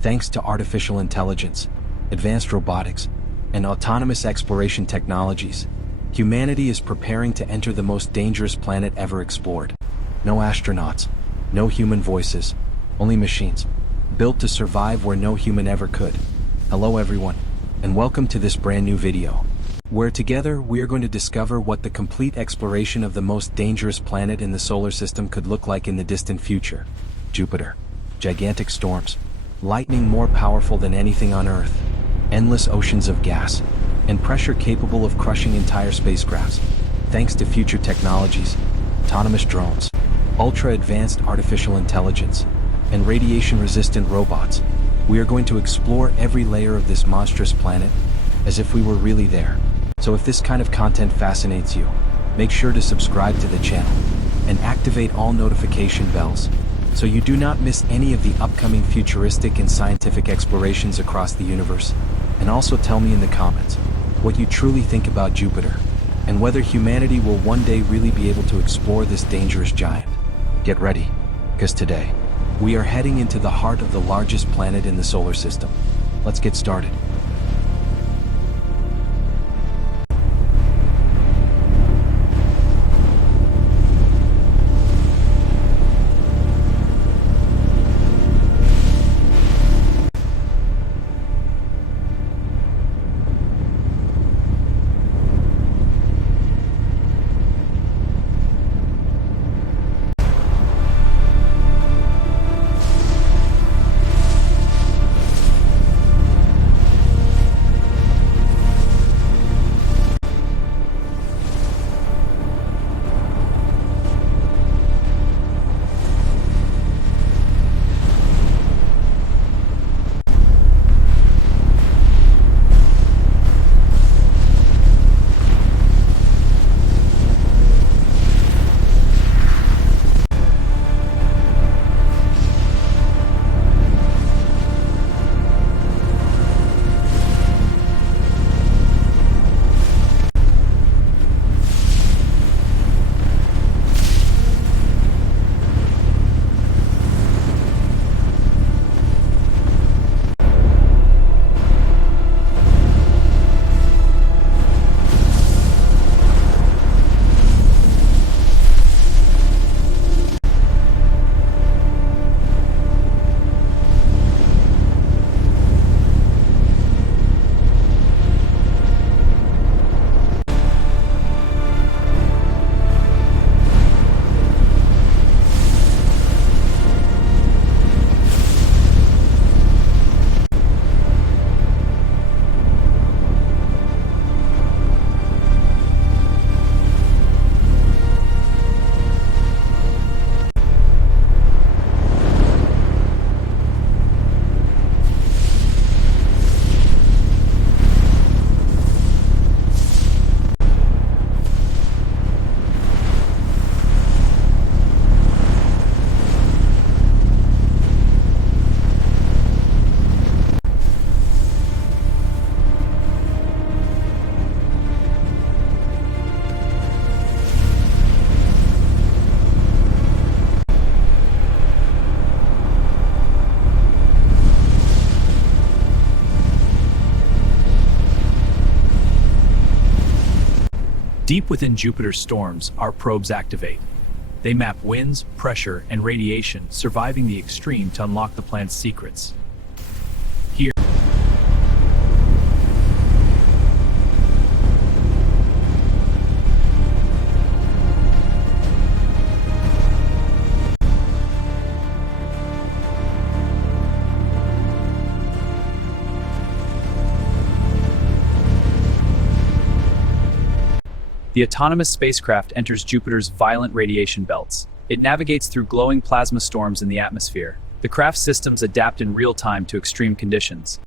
Thanks to artificial intelligence, advanced robotics, and autonomous exploration technologies, humanity is preparing to enter the most dangerous planet ever explored. No astronauts, no human voices, only machines, built to survive where no human ever could. Hello everyone, and welcome to this brand new video, where together we are going to discover what the complete exploration of the most dangerous planet in the solar system could look like in the distant future. Jupiter. Gigantic storms, lightning more powerful than anything on Earth, endless oceans of gas, and pressure capable of crushing entire spacecrafts. Thanks to future technologies, autonomous drones, ultra-advanced artificial intelligence, and radiation-resistant robots, we are going to explore every layer of this monstrous planet as if we were really there. So if this kind of content fascinates you, make sure to subscribe to the channel and activate all notification bells so you do not miss any of the upcoming futuristic and scientific explorations across the universe. And also tell me in the comments what you truly think about Jupiter and whether humanity will one day really be able to explore this dangerous giant. Get ready, because today we are heading into the heart of the largest planet in the solar system. Let's get started. Deep within Jupiter's storms, our probes activate. They map winds, pressure, and radiation, surviving the extreme to unlock the planet's secrets. Here, the autonomous spacecraft enters Jupiter's violent radiation belts. It navigates through glowing plasma storms in the atmosphere. The craft's systems adapt in real time to extreme conditions.